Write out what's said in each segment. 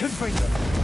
Confine them.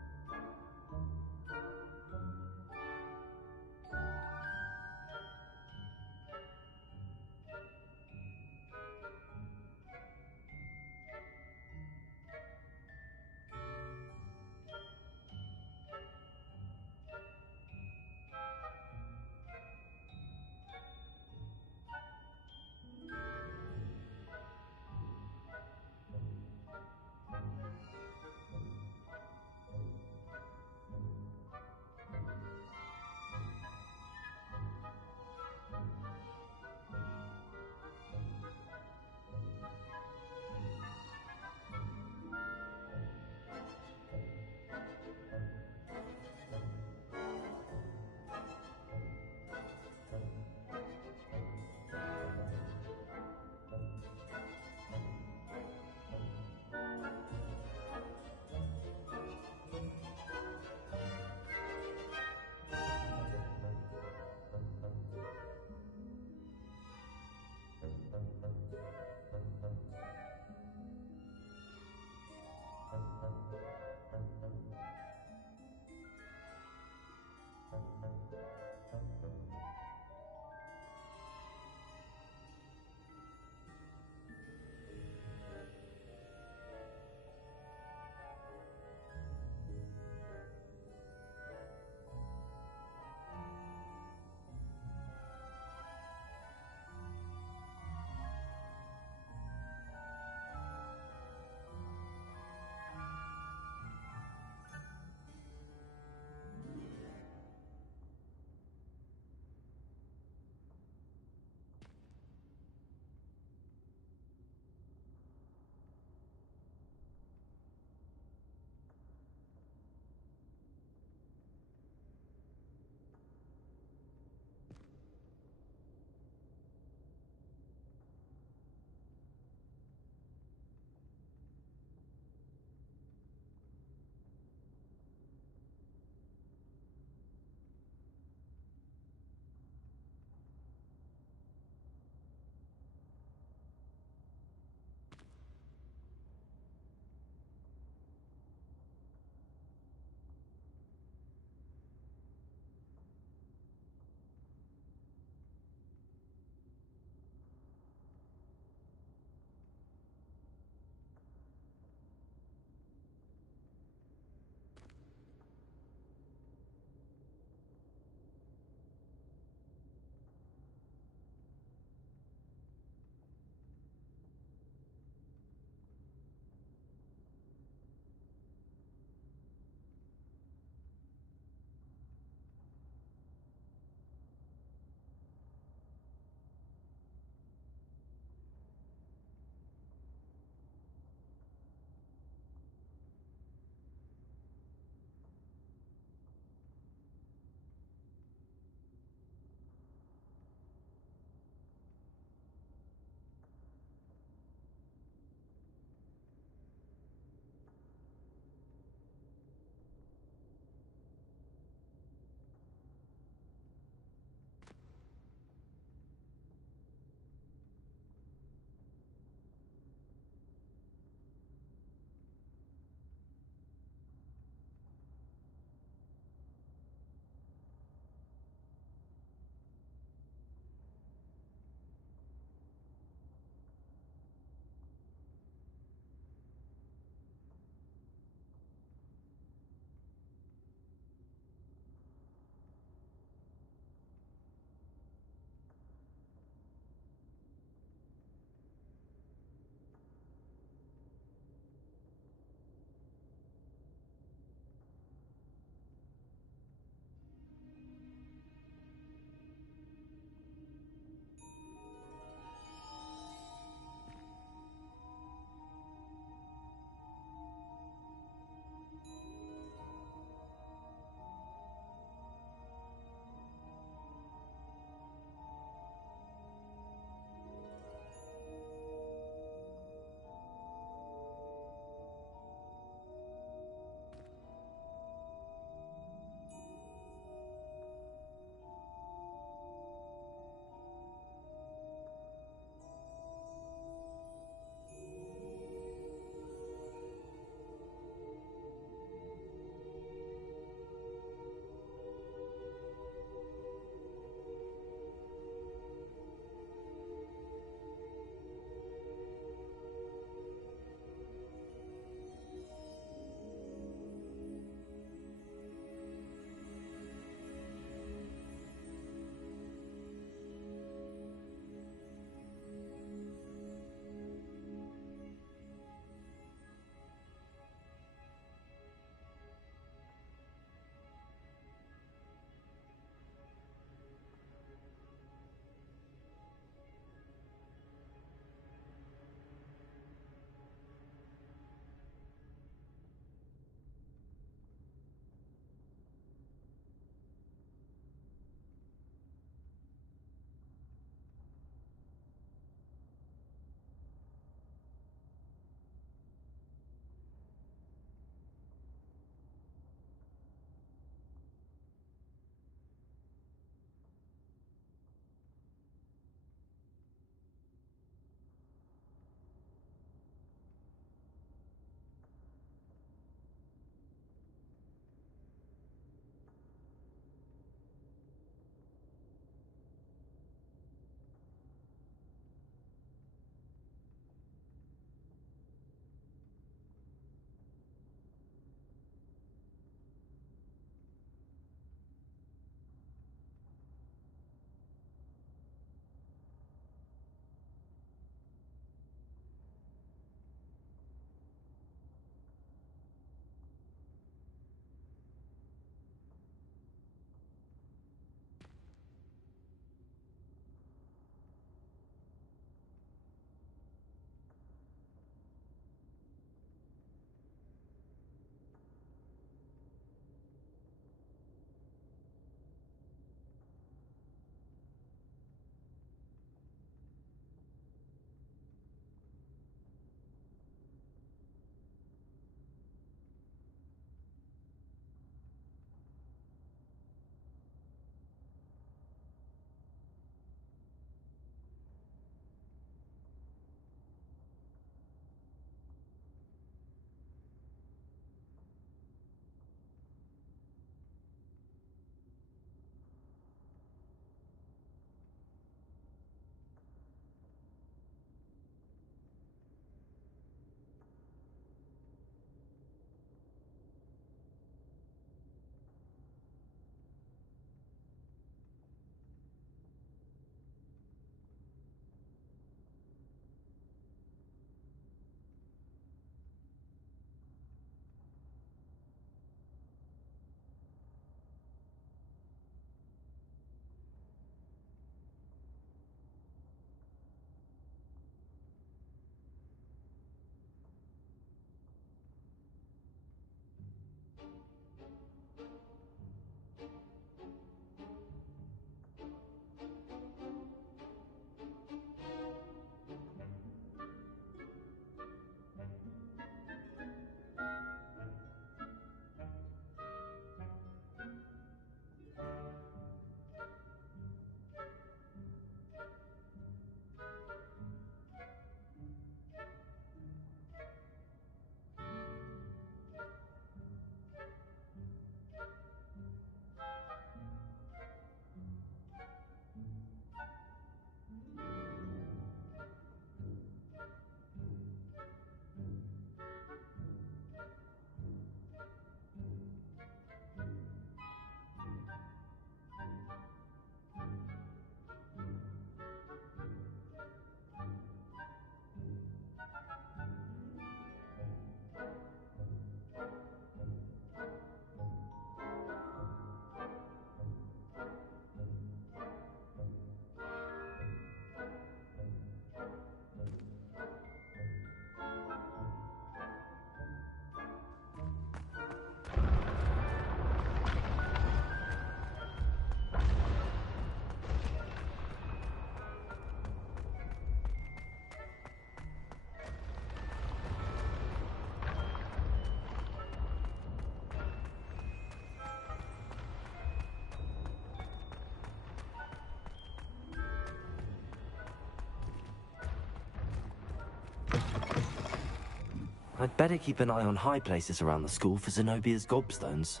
I'd better keep an eye on high places around the school for Zenobia's gobstones.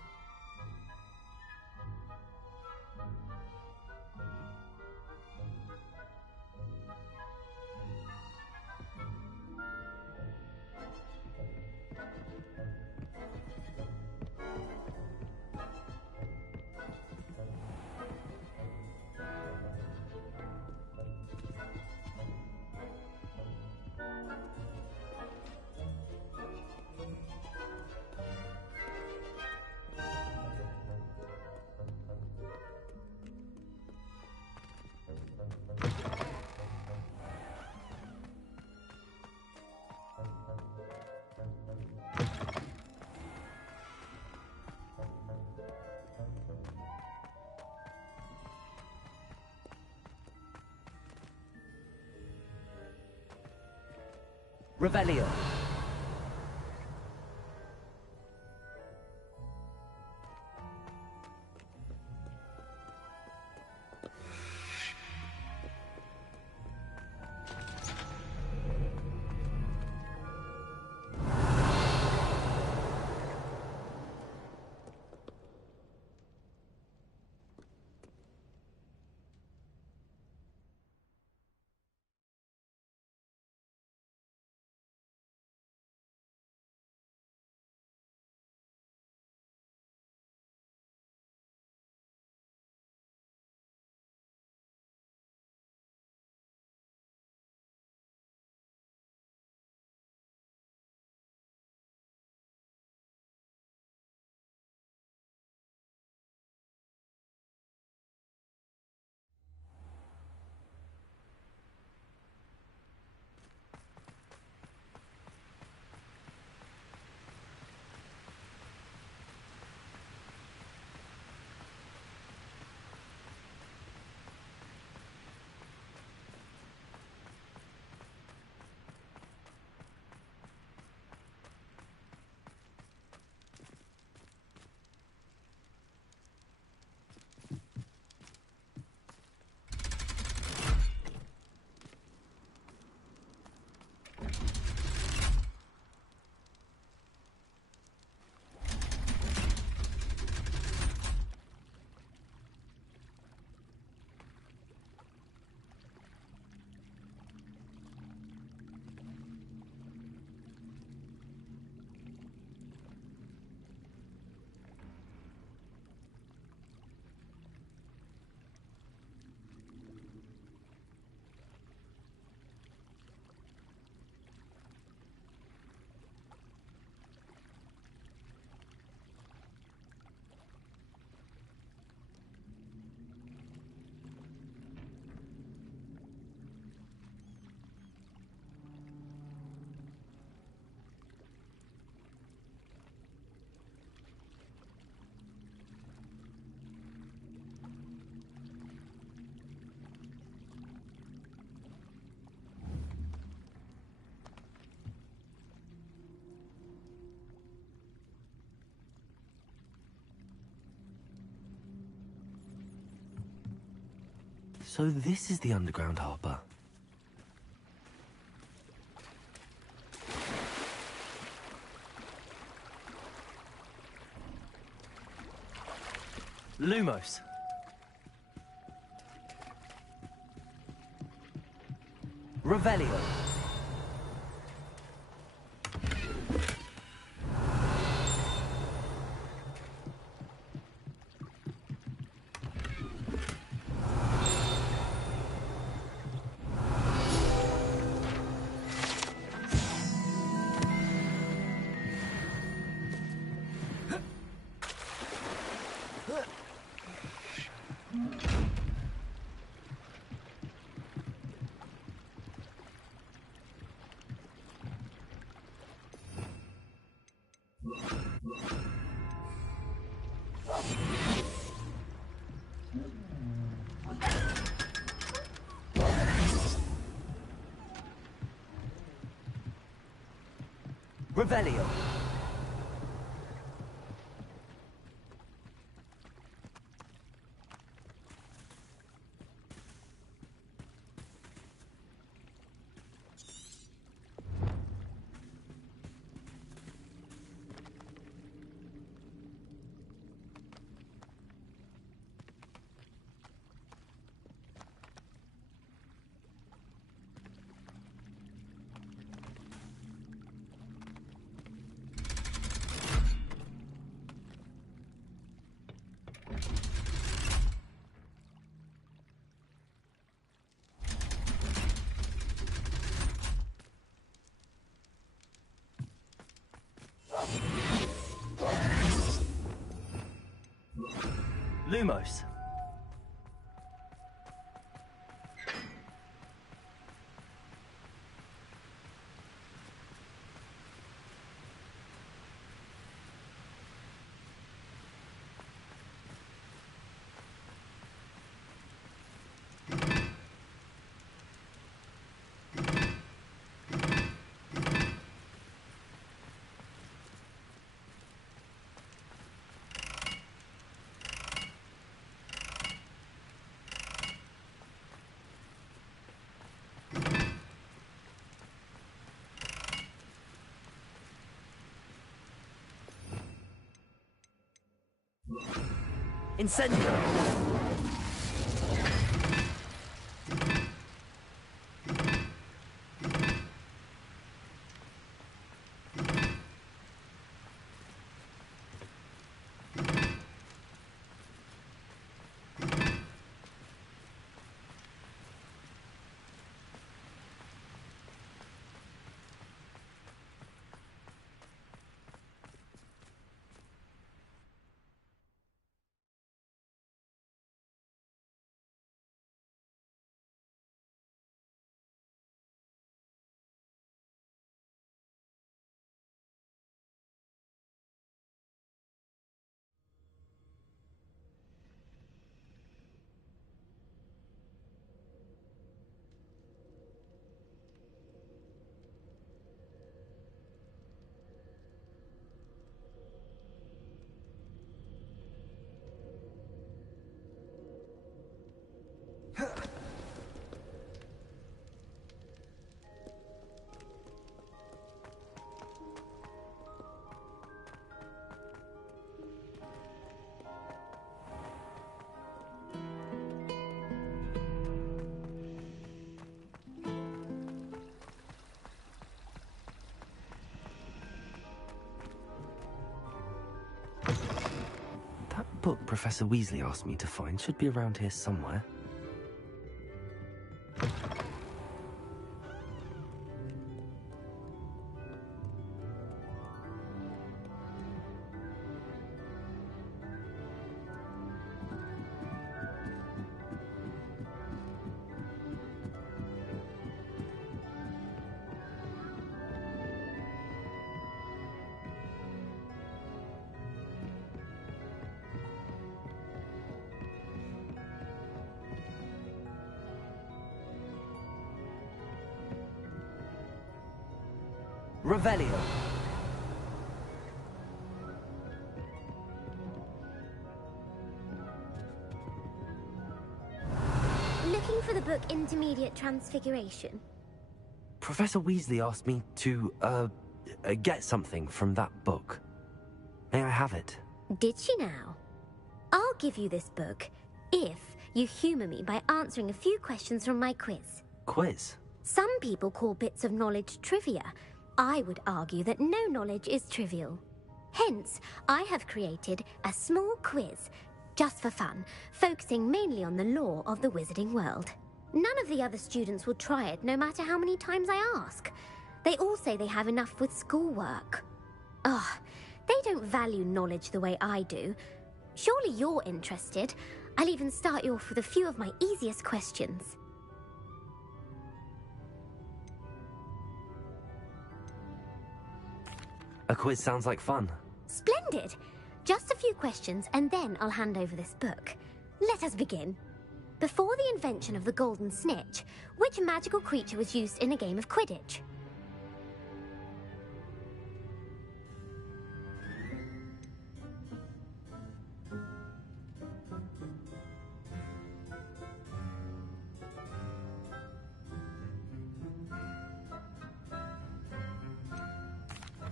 Revelio. So this is the underground harbour. Lumos. Revelio. Revelio. Lumos. Incendio! That book Professor Weasley asked me to find should be around here somewhere. Revelio. Looking for the book Intermediate Transfiguration? Professor Weasley asked me to, get something from that book. May I have it? Did she now? I'll give you this book if you humour me by answering a few questions from my quiz. Quiz? Some people call bits of knowledge trivia. I would argue that no knowledge is trivial. Hence, I have created a small quiz, just for fun, focusing mainly on the lore of the wizarding world. None of the other students will try it, no matter how many times I ask. They all say they have enough with schoolwork. Ugh, they don't value knowledge the way I do. Surely you're interested. I'll even start you off with a few of my easiest questions. A quiz sounds like fun. Splendid! Just a few questions and then I'll hand over this book. Let us begin. Before the invention of the golden snitch, which magical creature was used in a game of Quidditch?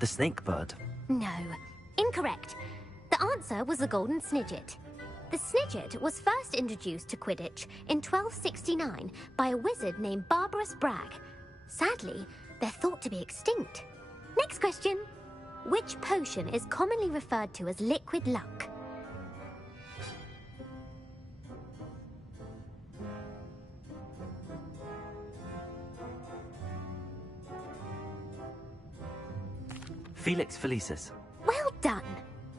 The snake bird. No, incorrect. The answer was the golden snidget. The snidget was first introduced to Quidditch in 1269 by a wizard named Barbarous Bragg. Sadly, they're thought to be extinct. Next question. Which potion is commonly referred to as liquid luck? Felix Felicis. Well done.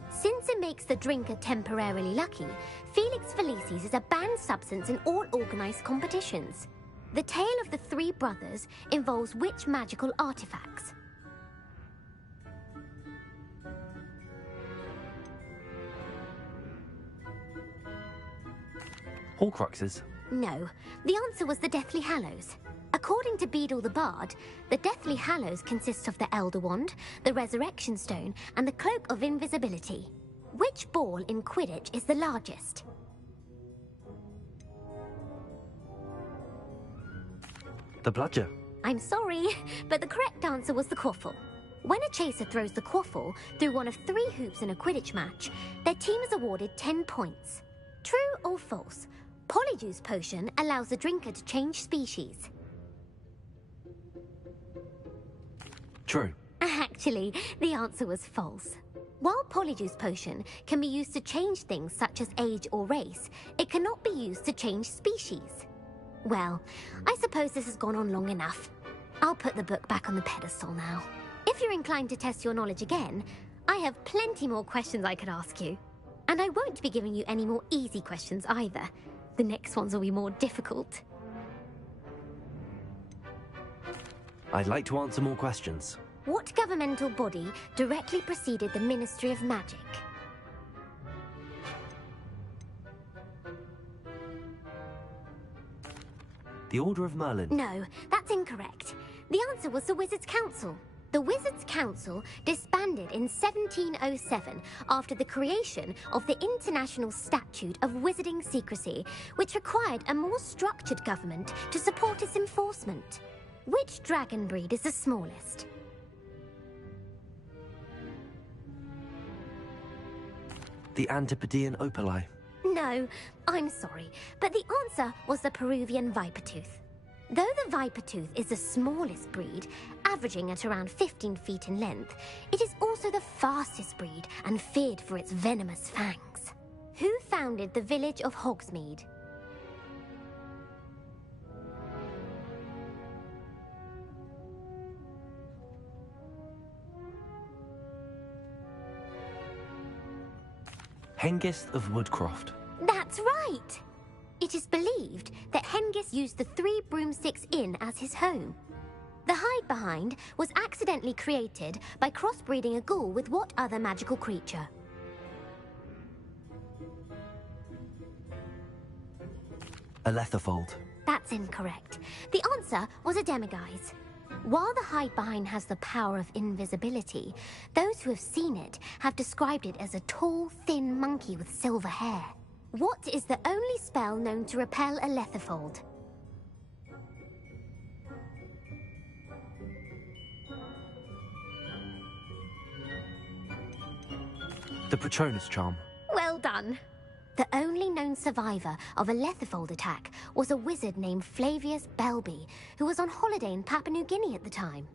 Since it makes the drinker temporarily lucky, Felix Felicis is a banned substance in all organized competitions. The tale of the three brothers involves which magical artifacts? Horcruxes. No, the answer was the Deathly Hallows. According to Beadle the Bard, the Deathly Hallows consists of the Elder Wand, the Resurrection Stone, and the Cloak of Invisibility. Which ball in Quidditch is the largest? The bludger. I'm sorry, but the correct answer was the quaffle. When a chaser throws the quaffle through one of 3 hoops in a Quidditch match, their team is awarded 10 points. True or false? Polyjuice Potion allows the drinker to change species. True. Actually, the answer was false. While Polyjuice Potion can be used to change things such as age or race, it cannot be used to change species. Well, I suppose this has gone on long enough. I'll put the book back on the pedestal now. If you're inclined to test your knowledge again, I have plenty more questions I could ask you. And I won't be giving you any more easy questions either. The next ones will be more difficult. I'd like to answer more questions. What governmental body directly preceded the Ministry of Magic? The Order of Merlin. No, that's incorrect. The answer was the Wizards' Council. The Wizards' Council disbanded in 1707 after the creation of the International Statute of Wizarding Secrecy, which required a more structured government to support its enforcement. Which dragon breed is the smallest? The Antipodean Opali. No, I'm sorry, but the answer was the Peruvian Vipertooth. Though the Vipertooth is the smallest breed, averaging at around 15 feet in length, it is also the fastest breed and feared for its venomous fangs. Who founded the village of Hogsmeade? Hengist of Woodcroft. That's right! It is believed that Hengist used the 3 Broomsticks Inn as his home. The hide-behind was accidentally created by crossbreeding a ghoul with what other magical creature? A Letherfold. That's incorrect. The answer was a Demiguise. While the hide-behind has the power of invisibility, those who have seen it have described it as a tall, thin monkey with silver hair. What is the only spell known to repel a Letherfold? The Patronus Charm. Well done. The only known survivor of a Letherfold attack was a wizard named Flavius Belby, who was on holiday in Papua New Guinea at the time.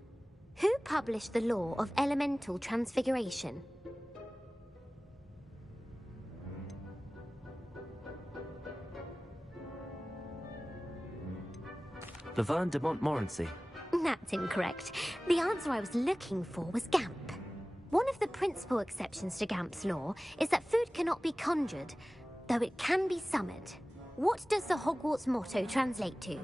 Who published the law of elemental transfiguration? Laverne de Montmorency. That's incorrect. The answer I was looking for was Gamp. One of the principal exceptions to Gamp's law is that food cannot be conjured, though it can be summoned. What does the Hogwarts motto translate to?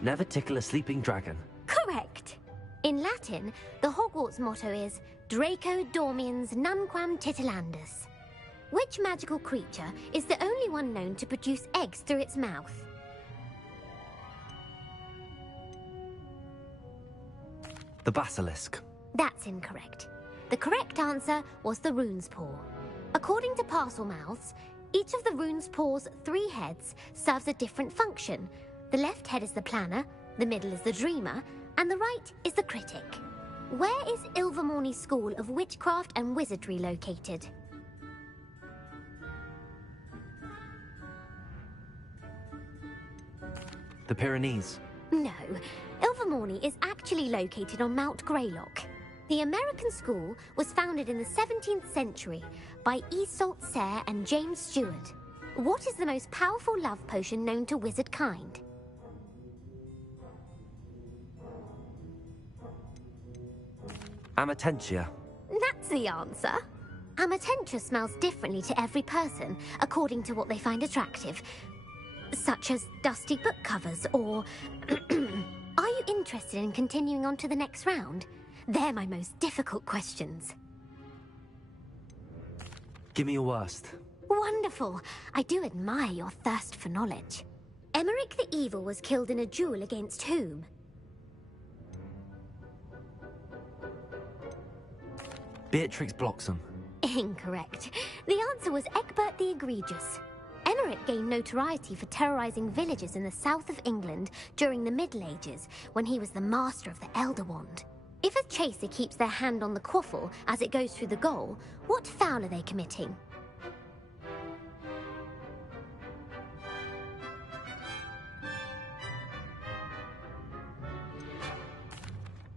Never tickle a sleeping dragon. Correct. In Latin, the Hogwarts motto is Draco Dormiens Nunquam Titilandus. Which magical creature is the only one known to produce eggs through its mouth? The Basilisk. That's incorrect. The correct answer was the Rune's Paw. According to Parselmouths, each of the Rune's Paw's 3 heads serves a different function. The left head is the planner, the middle is the dreamer, and the right is the critic. Where is Ilvermorny School of Witchcraft and Wizardry located? The Pyrenees. No, Ilvermorny is actually located on Mount Greylock. The American school was founded in the 17th century by Iseult Sayre and James Stewart. What is the most powerful love potion known to wizard kind? Amatentia. That's the answer. Amatentia smells differently to every person, according to what they find attractive. Such as dusty book covers, or... Are you interested in continuing on to the next round? They're my most difficult questions. Give me your worst. Wonderful. I do admire your thirst for knowledge. Emmerich the Evil was killed in a duel against whom? Beatrix Bloxham. Incorrect. The answer was Egbert the Egregious. Emmerich gained notoriety for terrorizing villages in the south of England during the Middle Ages, when he was the master of the Elder Wand. If a chaser keeps their hand on the quaffle as it goes through the goal, what foul are they committing?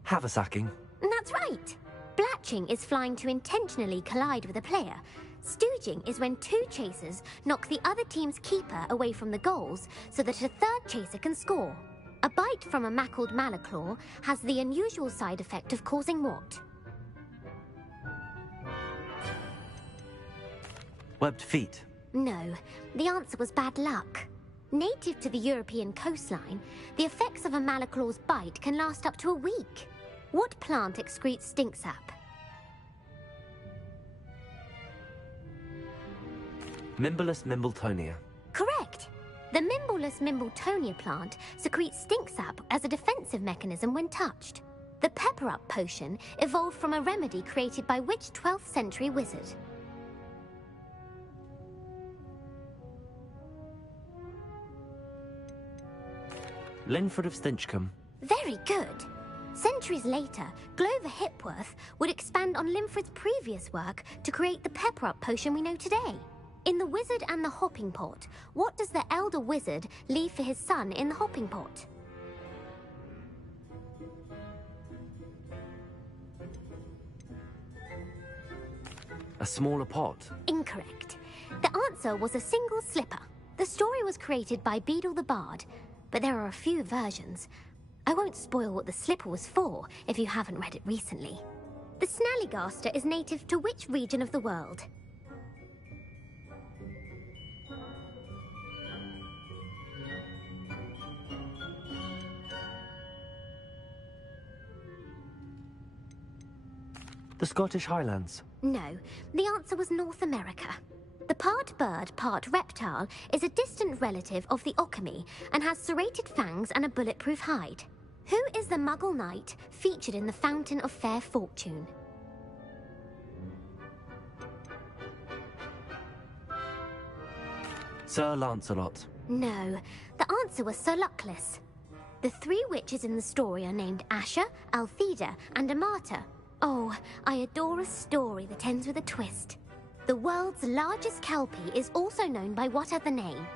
Haversacking. That's right. Blatching is flying to intentionally collide with a player. Stooging is when two chasers knock the other team's keeper away from the goals so that a third chaser can score. A bite from a mackled malaclaw has the unusual side effect of causing what? Webbed feet. No, the answer was bad luck. Native to the European coastline, the effects of a malaclaw's bite can last up to a week. What plant excretes stink sap? Mimbolus Mimbletonia. Correct. The Mimbolus Mimbletonia plant secretes stink sap as a defensive mechanism when touched. The pepper-up potion evolved from a remedy created by which 12th century wizard? Linford of Stinchcombe. Very good. Centuries later, Glover Hipworth would expand on Linford's previous work to create the pepper-up potion we know today. In The Wizard and the Hopping Pot, what does the elder wizard leave for his son in the hopping pot? A smaller pot. Incorrect. The answer was a single slipper. The story was created by Beadle the Bard, but there are a few versions. I won't spoil what the slipper was for if you haven't read it recently. The Snallygaster is native to which region of the world? The Scottish Highlands. No, the answer was North America. The part bird, part reptile is a distant relative of the Occamy and has serrated fangs and a bulletproof hide. Who is the Muggle knight featured in the Fountain of Fair Fortune? Sir Lancelot. No, the answer was Sir Luckless. The three witches in the story are named Asher, Altheda, and Amata. Oh, I adore a story that ends with a twist. The world's largest kelpie is also known by what other name?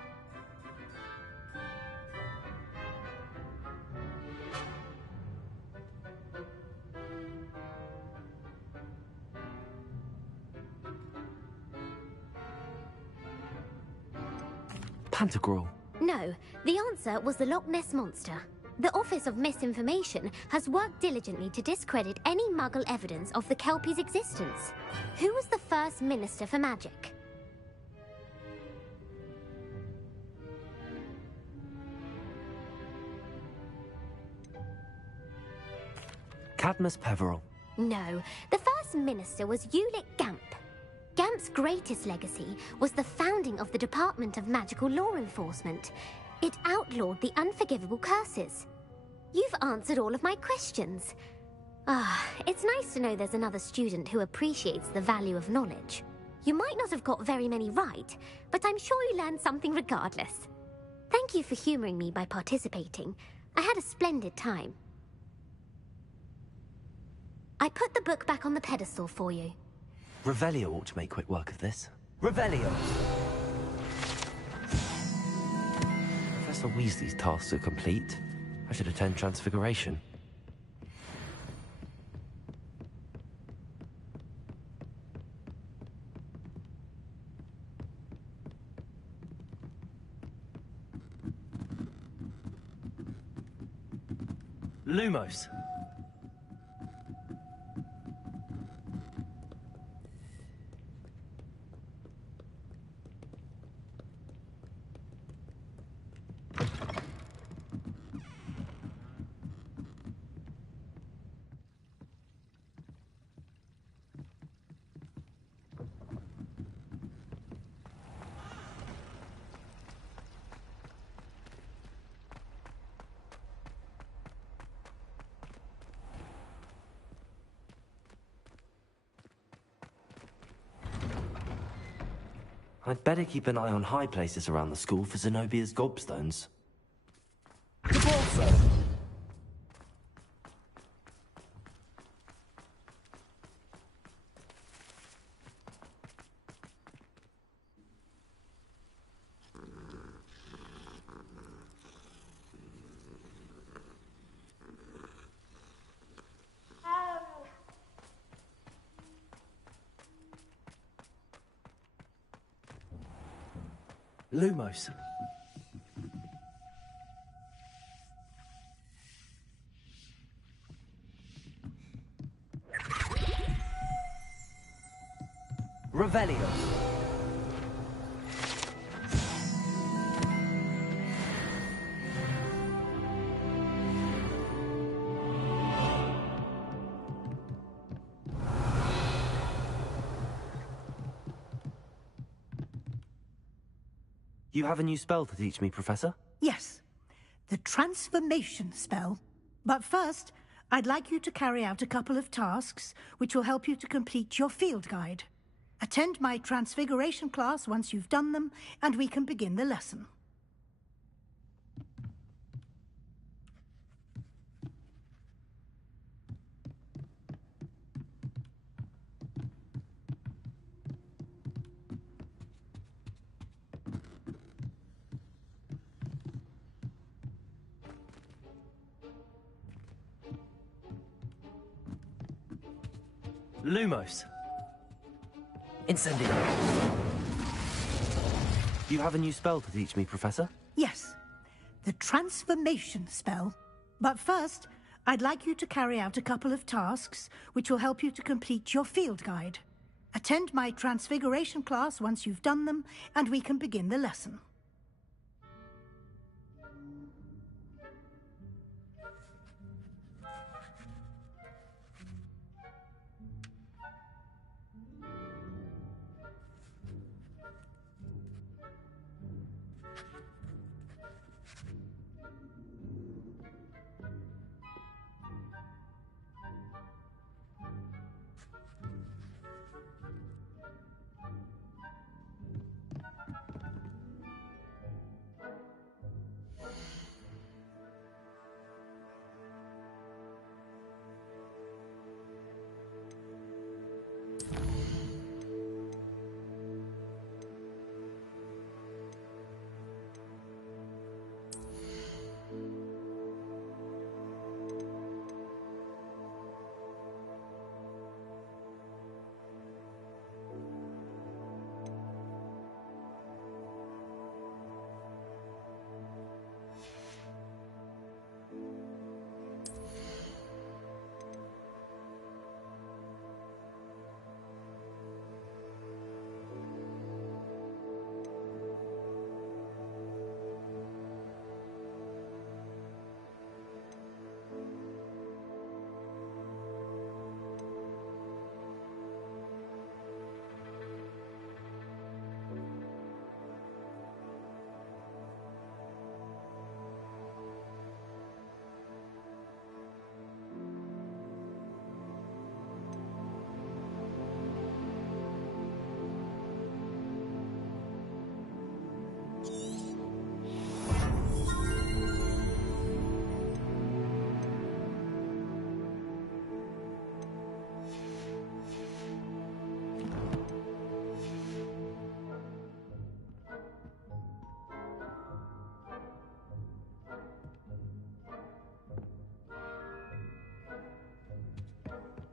Pantagruel. No, the answer was the Loch Ness Monster. The Office of Misinformation has worked diligently to discredit any Muggle evidence of the Kelpie's existence. Who was the first Minister for Magic? Cadmus Peveril. No, the first Minister was Ulick Gamp. Gamp's greatest legacy was the founding of the Department of Magical Law Enforcement. It outlawed the unforgivable curses. You've answered all of my questions. It's nice to know there's another student who appreciates the value of knowledge. You might not have got very many right, but I'm sure you learned something regardless. Thank you for humoring me by participating. I had a splendid time. I put the book back on the pedestal for you. Revelio ought to make quick work of this. Revelio. Professor Weasley's tasks are complete. I should attend Transfiguration. Lumos. I'd better keep an eye on high places around the school for Zenobia's gobstones. Lumos. Revelio. You have a new spell to teach me, Professor? Yes, the transformation spell. But first, I'd like you to carry out a couple of tasks which will help you to complete your field guide. Attend my transfiguration class once you've done them, and we can begin the lesson. Lumos. Incendio. You have a new spell to teach me, Professor? Yes, the transformation spell. But first, I'd like you to carry out a couple of tasks which will help you to complete your field guide. Attend my transfiguration class once you've done them, and we can begin the lesson.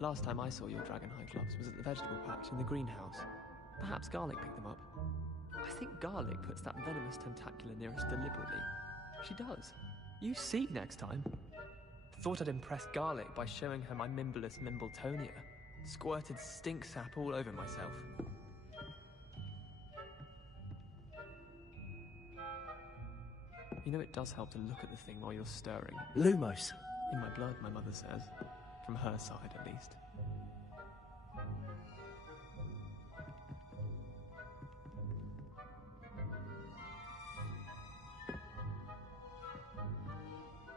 Last time I saw your Dragonhide gloves was at the vegetable patch in the greenhouse. Perhaps Garlic picked them up. I think Garlic puts that venomous tentacular near us deliberately. She does. You see next time. Thought I'd impress Garlic by showing her my Mimbleless Mimbletonia. Squirted stink sap all over myself. You know it does help to look at the thing while you're stirring. Lumos. In my blood, my mother says. From her side, at least.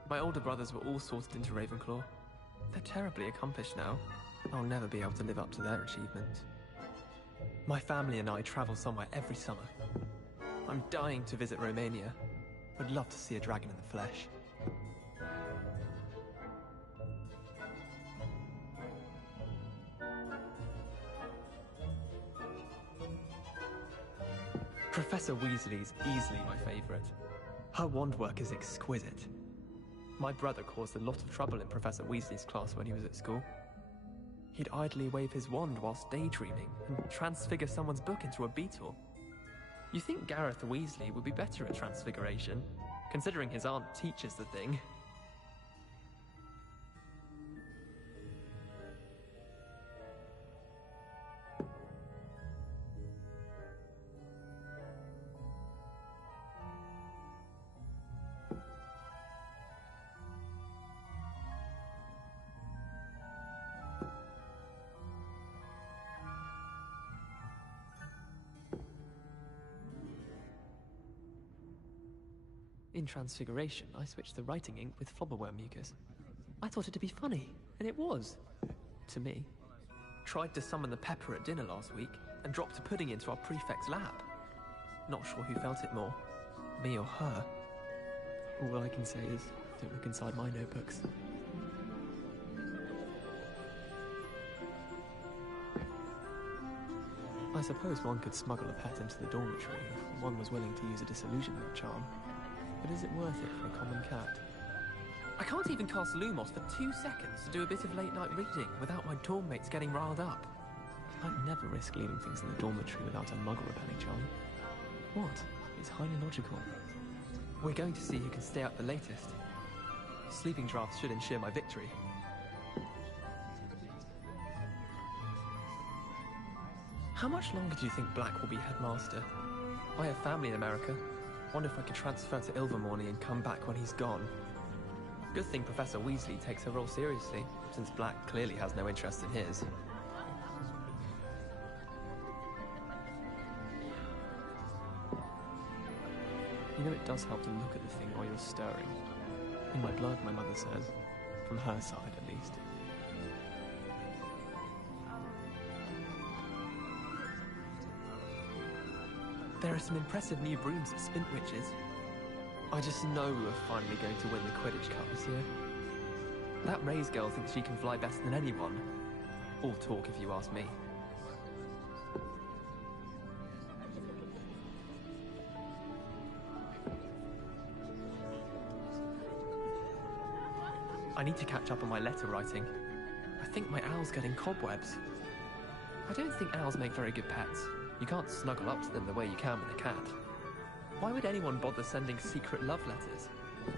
My older brothers were all sorted into Ravenclaw. They're terribly accomplished now. I'll never be able to live up to their achievements. My family and I travel somewhere every summer. I'm dying to visit Romania. Would love to see a dragon in the flesh. Professor Weasley's easily my favourite. Her wand work is exquisite. My brother caused a lot of trouble in Professor Weasley's class when he was at school. He'd idly wave his wand whilst daydreaming and transfigure someone's book into a beetle. You think Gareth Weasley would be better at transfiguration, considering his aunt teaches the thing. In Transfiguration, I switched the writing ink with flobberworm mucus. I thought it to be funny, and it was. To me. Tried to summon the pepper at dinner last week, and dropped a pudding into our prefect's lap. Not sure who felt it more, me or her. All I can say is, don't look inside my notebooks. I suppose one could smuggle a pet into the dormitory if one was willing to use a disillusionment charm. But is it worth it for a common cat? I can't even cast Lumos for 2 seconds to do a bit of late-night reading without my dorm mates getting riled up. I'd never risk leaving things in the dormitory without a muggle-repelling charm. What? It's highly logical. We're going to see who can stay up the latest. Sleeping drafts should ensure my victory. How much longer do you think Black will be headmaster? I have family in America. Wonder if I could transfer to Ilvermorny and come back when he's gone. Good thing Professor Weasley takes her role seriously, since Black clearly has no interest in his. You know it does help to look at the thing while you're stirring. In my blood, my mother says. From her side, at least. There are some impressive new brooms at Spintwitches. I just know we're finally going to win the Quidditch Cup this year. That Ray's girl thinks she can fly better than anyone. All talk if you ask me. I need to catch up on my letter writing. I think my owl's getting cobwebs. I don't think owls make very good pets. You can't snuggle up to them the way you can with a cat. Why would anyone bother sending secret love letters?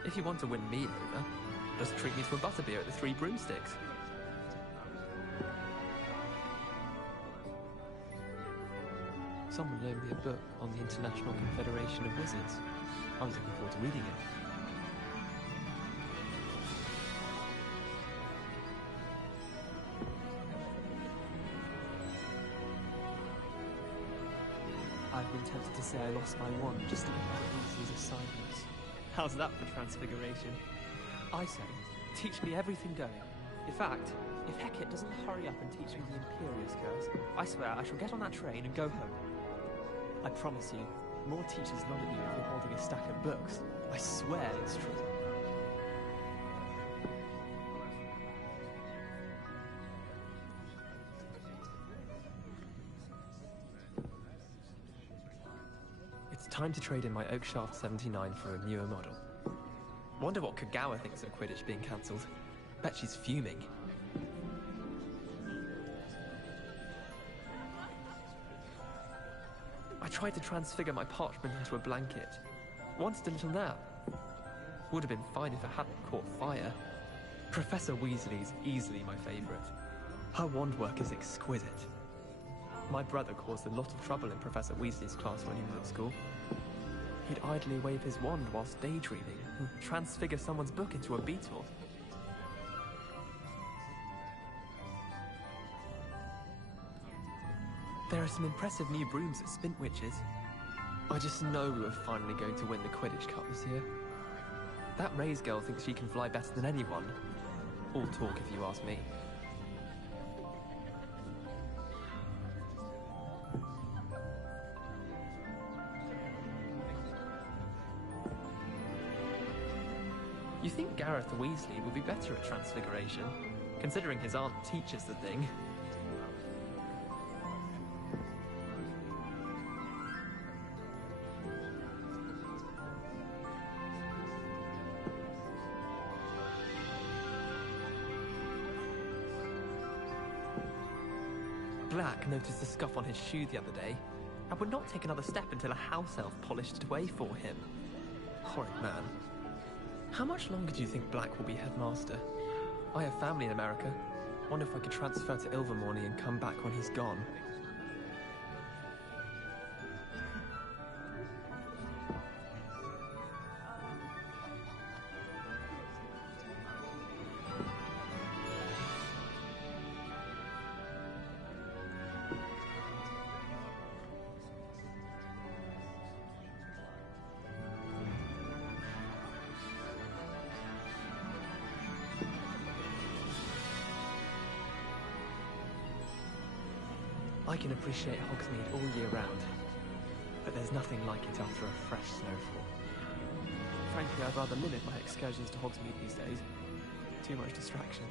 If you want to win me over, just treat me to a butterbeer at the Three Broomsticks. Someone loaned me a book on the International Confederation of Wizards. I was looking forward to reading it. I've been tempted to say I lost my wand just to get out of Weasley's assignments. How's that for transfiguration? I say, teach me everything going. In fact, if Hecate doesn't hurry up and teach me the Imperious Curse, I swear I shall get on that train and go home. I promise you, more teachers nod at you if you're holding a stack of books. I swear it's true. It's time to trade in my Oakshaft 79 for a newer model. Wonder what Kagawa thinks of Quidditch being cancelled. Bet she's fuming. tried to transfigure my parchment into a blanket. Wanted a little nap. Would have been fine if it hadn't caught fire. Professor Weasley's easily my favourite. Her wand work is exquisite. My brother caused a lot of trouble in Professor Weasley's class when he was at school. He'd idly wave his wand whilst daydreaming and transfigure someone's book into a beetle. There are some impressive new brooms at Spintwitch's. I just know we were finally going to win the Quidditch Cup this year. That Ray's girl thinks she can fly better than anyone. All talk if you ask me. You think Gareth Weasley would be better at transfiguration, considering his aunt teaches the thing? Black noticed a scuff on his shoe the other day, and would not take another step until a house elf polished it away for him. Horrid man. How much longer do you think Black will be headmaster? I have family in America. Wonder if I could transfer to Ilvermorny and come back when he's gone. I can appreciate Hogsmeade all year round, but there's nothing like it after a fresh snowfall. Frankly, I'd rather limit my excursions to Hogsmeade these days. Too much distraction.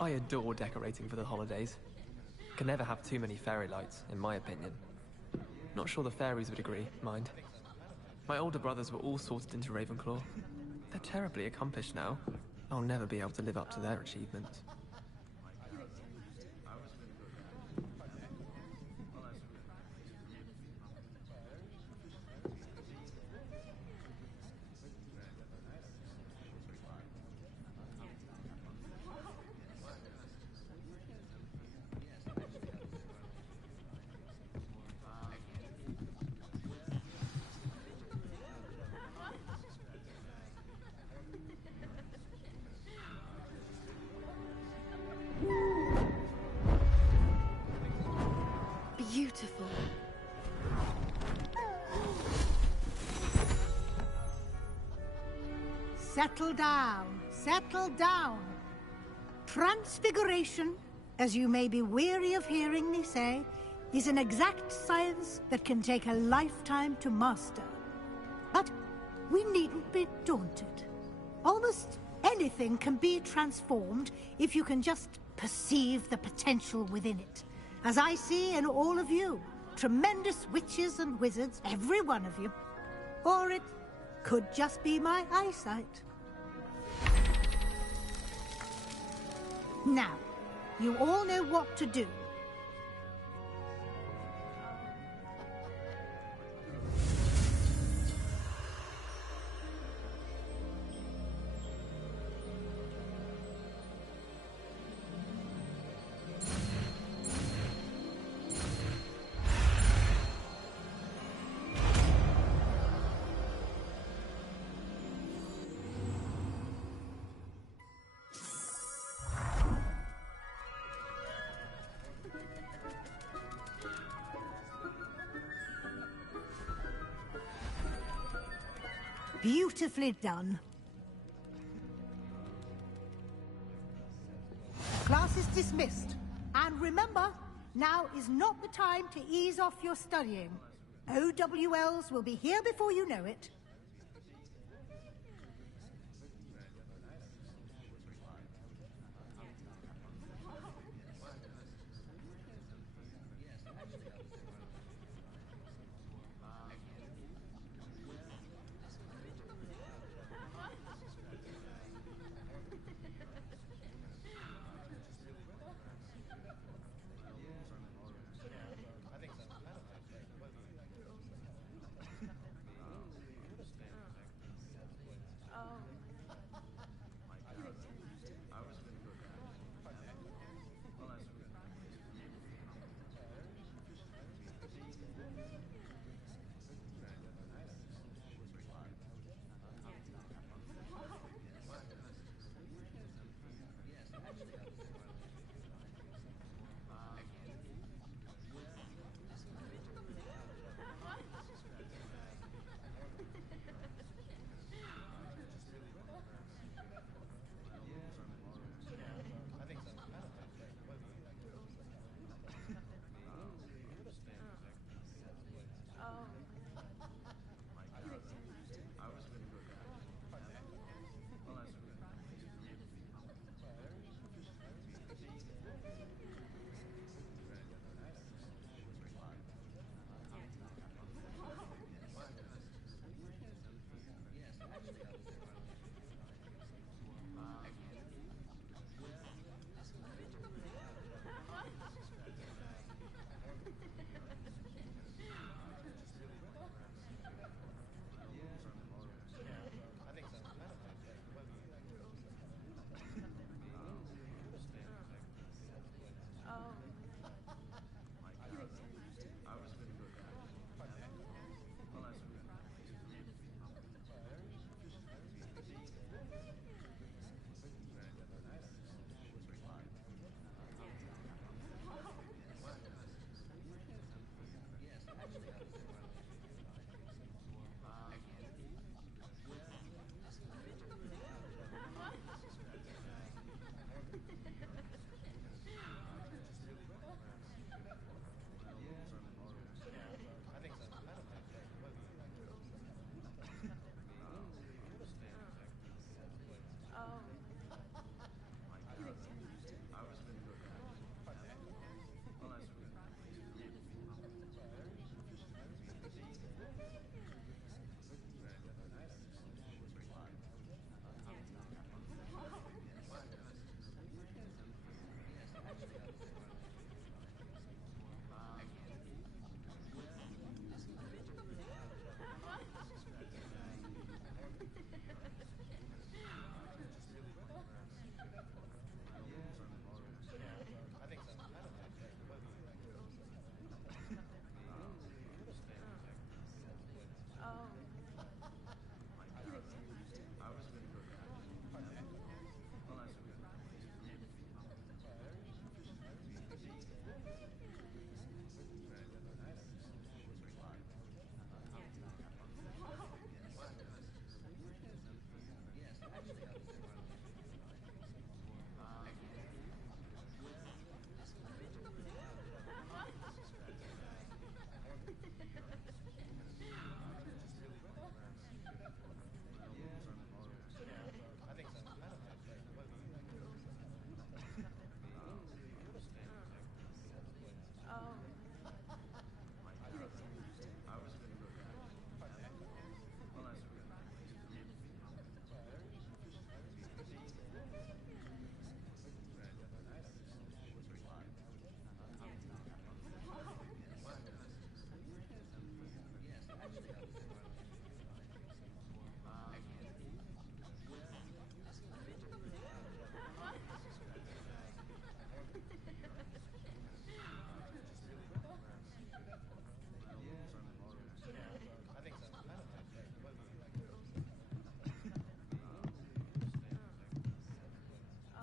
I adore decorating for the holidays. Can never have too many fairy lights, in my opinion. Not sure the fairies would agree, mind. My older brothers were all sorted into Ravenclaw. They're terribly accomplished now. I'll never be able to live up to their achievements. Beautiful. Settle down, settle down. Transfiguration, as you may be weary of hearing me say, is an exact science that can take a lifetime to master. But we needn't be daunted. Almost anything can be transformed if you can just perceive the potential within it. As I see in all of you, tremendous witches and wizards, every one of you. Or it could just be my eyesight. Now, you all know what to do. Beautifully done. Class is dismissed. And remember, Now is not the time to ease off your studying. OWLs will be here before you know it.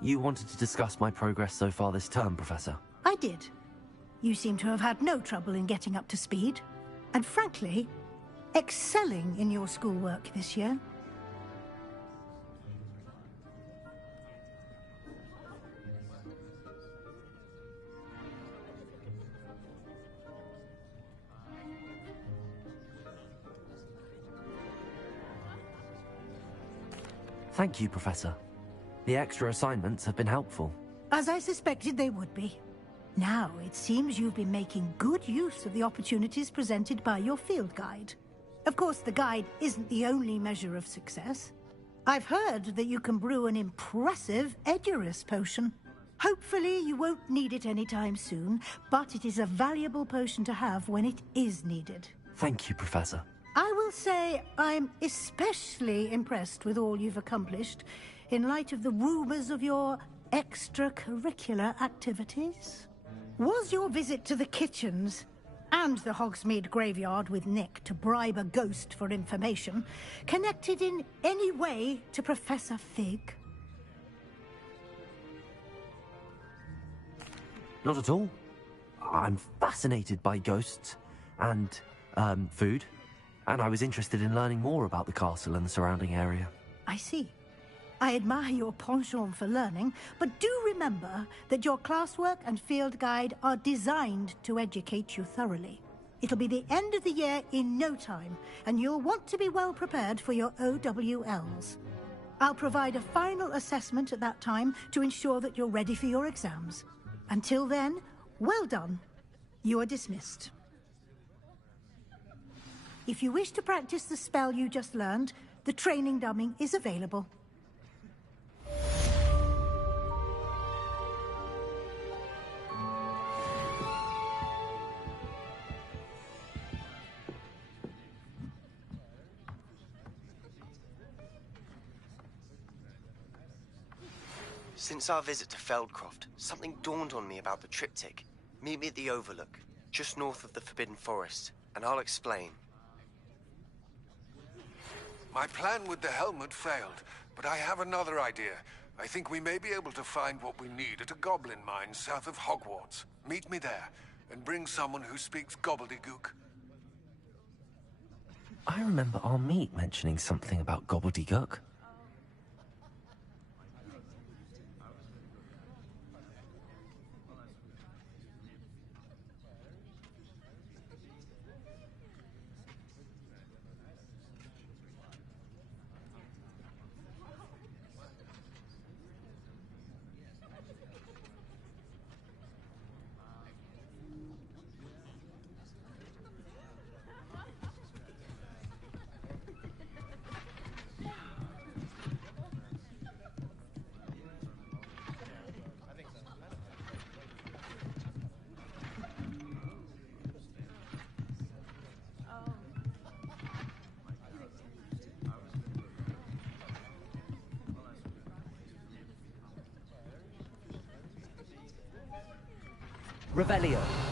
You wanted to discuss my progress so far this term, Professor? I did. You seem to have had no trouble in getting up to speed. And frankly, excelling in your schoolwork this year. Thank you, Professor. The extra assignments have been helpful. As I suspected they would be. Now, it seems you've been making good use of the opportunities presented by your field guide. Of course, the guide isn't the only measure of success. I've heard that you can brew an impressive Edurus potion. Hopefully, you won't need it anytime soon, but it is a valuable potion to have when it is needed. Thank you, Professor. I will say I'm especially impressed with all you've accomplished in light of the rumors of your extracurricular activities. Was your visit to the kitchens and the Hogsmeade graveyard with Nick to bribe a ghost for information connected in any way to Professor Fig? Not at all. I'm fascinated by ghosts and, food, and I was interested in learning more about the castle and the surrounding area. I see. I admire your penchant for learning, but do remember that your classwork and field guide are designed to educate you thoroughly. It'll be the end of the year in no time, and you'll want to be well prepared for your OWLs. I'll provide a final assessment at that time to ensure that you're ready for your exams. Until then, well done. You are dismissed. If you wish to practice the spell you just learned, the training dummy is available. Since our visit to Feldcroft, something dawned on me about the triptych. Meet me at the Overlook, just north of the Forbidden Forest, and I'll explain. My plan with the helmet failed, but I have another idea. I think we may be able to find what we need at a goblin mine south of Hogwarts. Meet me there, and bring someone who speaks gobbledygook. I remember our meet mentioning something about gobbledygook. Revelio.